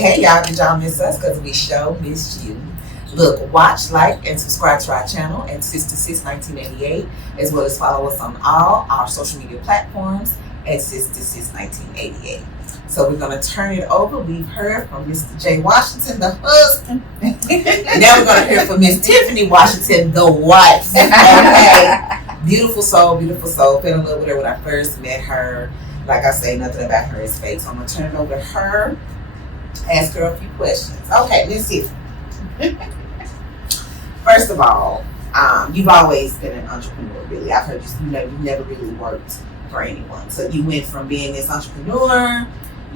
Hey, y'all, did y'all miss us? Because we sure missed you. Look, watch, like, and subscribe to our channel at Sister Sis 1988, as well as follow us on all our social media platforms at Sister Sis 1988. So we're going to turn it over. We've heard from Mr. Jay Washington, the husband. Now we're going to hear from Miss Tiffany Washington, the wife. Okay. Beautiful soul, beautiful soul. Fell in love with her when I first met her. Like I say, nothing about her is fake. So I'm going to turn it over to her, ask her a few questions. Okay, Miss Tiffany. First of all, you've always been an entrepreneur, really. I've heard you never really worked for anyone. So you went from being this entrepreneur,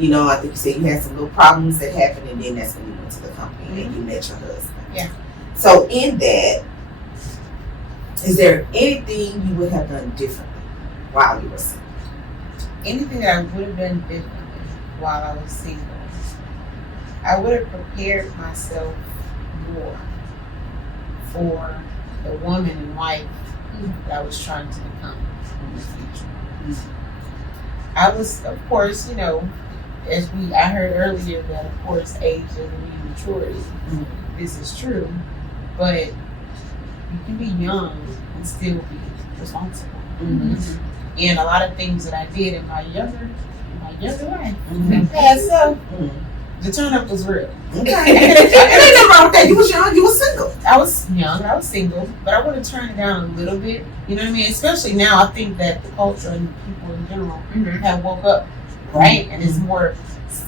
I think you said you had some little problems that happened, and then that's when you went to the company and you met your husband. Yeah. So in that, is there anything you would have done differently while you were single? Anything that I would have done differently while I was single, I would have prepared myself more for the woman and wife that I was trying to become in the future. I was, of course, I heard earlier that, of course, age doesn't mean maturity. This is true, but you can be young and still be responsible. And a lot of things that I did in my younger life, so the turn up was real. Okay. Ain't nothing wrong with that. You was young, you was single. I was young, I was single, but I would have turned it down a little bit. You know what I mean? Especially now, I think that the culture and people in general have woke up, right? And it's more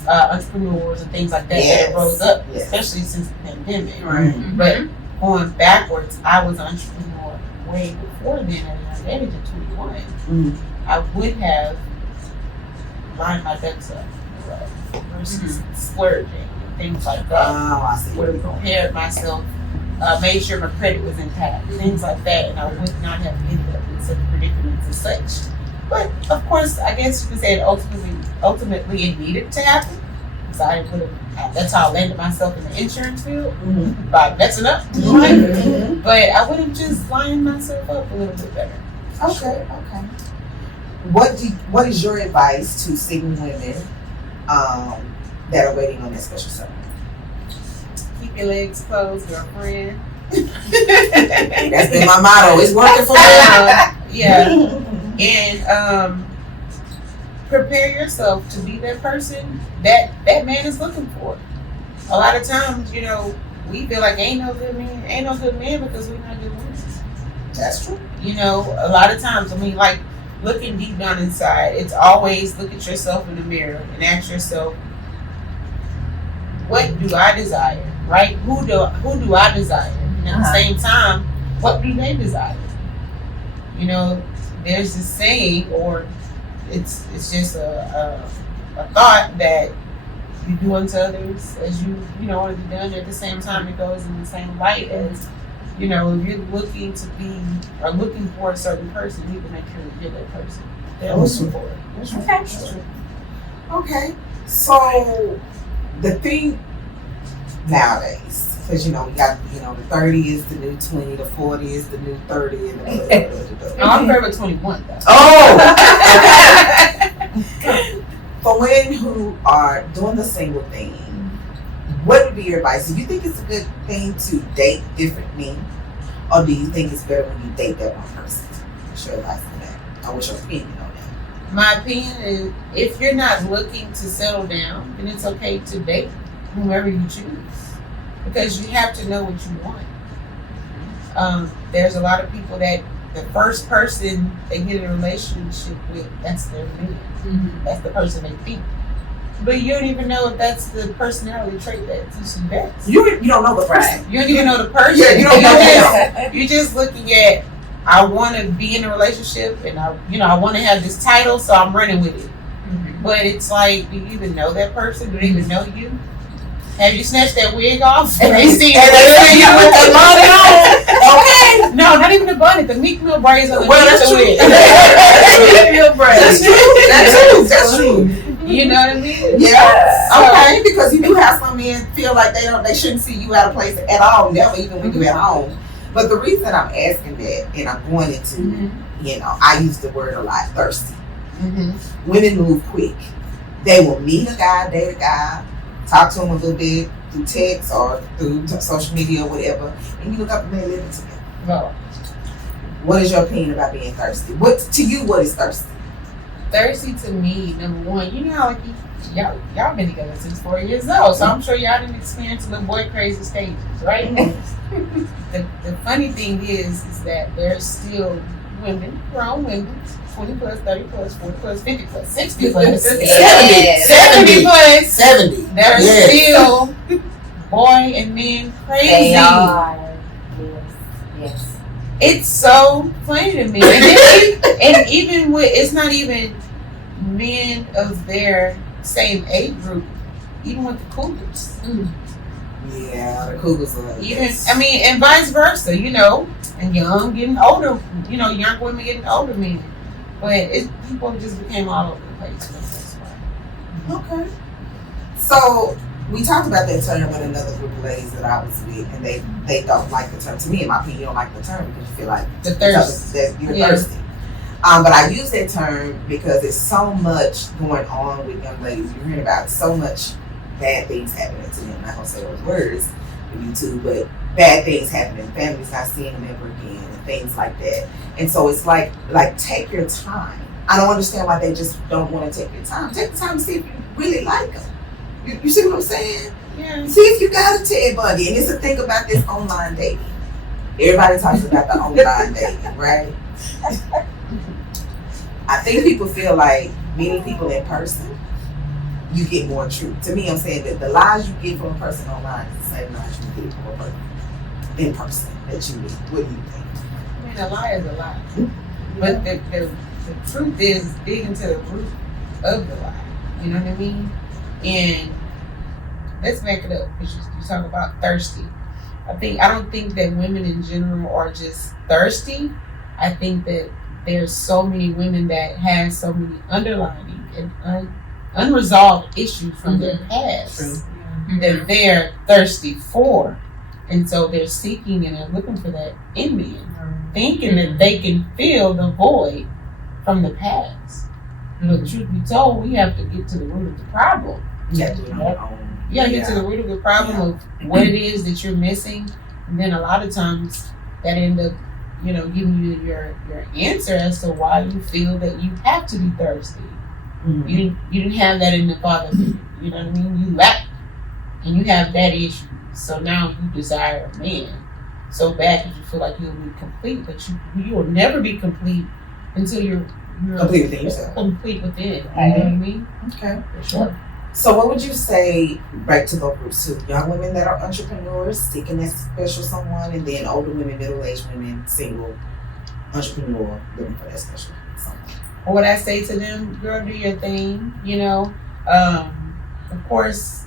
entrepreneurs and things like that that rose up, especially since the pandemic. Right. But going backwards, I was an entrepreneur way before then at an age of 21. I would have lined my ducks up versus splurging and things like that. Oh, I see. Would have prepared myself, made sure my credit was intact, things like that, and I would not have ended up in such predicaments as such. But of course, I guess you could say ultimately it needed to happen. So I would have. That's how I landed myself in the insurance field by messing up. But I would have just lined myself up a little bit better. Okay. What is your advice to single women that are waiting on that special someone? Keep your legs closed, girlfriend. That's been my motto. It's working for me. Yeah. And prepare yourself to be that person that man is looking for. A lot of times, we feel like ain't no good man because we're not good women. That's true. A lot of times, like looking deep down inside, it's always look at yourself in the mirror and ask yourself, what do I desire? Right? Who do I desire? And at the same time, what do they desire? There's this saying, or it's just a thought that you do unto others as you want to be done. At the same time, it goes in the same light as if you're looking to be or looking for a certain person, you need to make sure that you're that person they're looking for. Okay. Okay. So the thing nowadays, because we got the 30 is the new 20, the 40 is the new 30, and I'm forever 21 though. For women who are doing the single thing, what would be your advice? Do you think it's a good thing to date different men, or do you think it's better when you date that one person? What's your advice on that? Or what's your opinion on that? My opinion is, if you're not looking to settle down, then it's okay to date whomever you choose, because you have to know what you want. There's a lot of people that the first person they get in a relationship with, that's their man. That's the person they think. But you don't even know if that's the personality trait that suits you best. You don't know the person. You don't even know the person. Yeah, you don't know them. You're just looking at, I want to be in a relationship, and I want to have this title, so I'm running with it. But it's like, do you even know that person? Do they even know you? Have you snatched that wig off? And they see you with the bonnet on. Okay. No, not even the bonnet. The Meek Mill braids on the wig. That's true. You know what I mean? Yeah. Okay. Because you do have some men feel like they shouldn't see you out of place at all, never even when you're at home. But the reason I'm asking that, and I'm going into, I use the word a lot, thirsty. Women move quick. They will meet a guy, date a guy, talk to them a little bit through text or through social media or whatever, and you look up and they're living together. No. What is your opinion about being thirsty? What to you? What is thirsty? Thirsty to me, number one, you know how like y'all been together since 4 years old, so I'm sure y'all didn't experience little boy crazy stages, right? The funny thing is that there's still women, grown women, 20 plus, 30 plus, 40 plus, 50 plus, 60 plus, 70 plus, 70 that are still boy and men crazy. They are. Yes. It's so funny to me. And even with, it's not even men of their same age group, even with the cougars. Yeah, the cougars are and vice versa, you know, and young getting older, you know, young women getting older men. But people just became all over the place. Okay. So we talked about that term with another group of ladies that I was with, and they don't like the term. To me, in my opinion, you don't like the term because you feel like the thirst. That you're thirsty. But I use that term because there's so much going on with young ladies. You're hearing about so much bad things happening to them. I'm not gonna say those words for you two, but bad things happening. Families not seeing them ever again, and things like that. And so it's like take your time. I don't understand why they just don't want to take your time. Take the time to see if you really like them. You see what I'm saying? Yeah. See if you got a Ted Bundy. And it's a thing about this online dating. Everybody talks about the online dating, right? I think people feel like meeting people in person, you get more truth. To me, I'm saying that the lies you get from a person online is the same lies you get from a person in person that you meet. What do you think? I mean, a lie is a lie. But the truth is digging to the root of the lie. You know what I mean? And let's back it up because you talk about thirsty. I don't think that women in general are just thirsty. I think that there's so many women that have so many underlying and unresolved issues from their past that they're thirsty for. And so they're seeking and they're looking for that in men, thinking that they can fill the void from the past. But truth be told, we have to get to the root of the problem. You have to do it on your own. You gotta get to the root of the problem of what it is that you're missing. And then a lot of times that end up, you know, giving you your answer as to why you feel that you have to be thirsty. Mm-hmm. You didn't have that in the father figure. You know what I mean? You lack and you have that issue. So now you desire a man so bad because you feel like you'll be complete, but you will never be complete until you're complete within yourself. Complete within. You know what I mean? Okay. For sure. So what would you say back to both groups too? Young women that are entrepreneurs seeking that special someone, and then older women, middle-aged women, single, entrepreneur looking for that special someone. What I say to them, girl, do your thing, you know. Of course,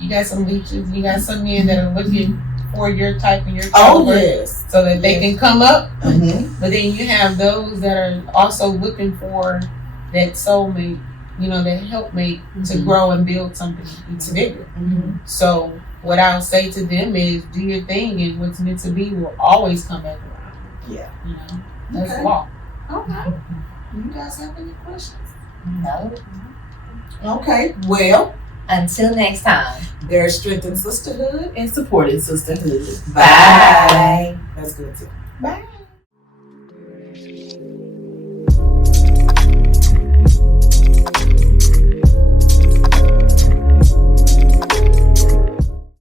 you got some leeches, you got some men that are looking for your type and your caliber so that they can come up. Mm-hmm. But then you have those that are also looking for that soulmate, you know, that helpmate to grow and build something bigger. Mm-hmm. So what I'll say to them is do your thing, and what's meant to be will always come back around. Yeah. You know, that's law. Okay. You guys have any questions? No. Okay. Well, until next time, there's strength in sisterhood and support in sisterhood. Bye. That's good too. Bye.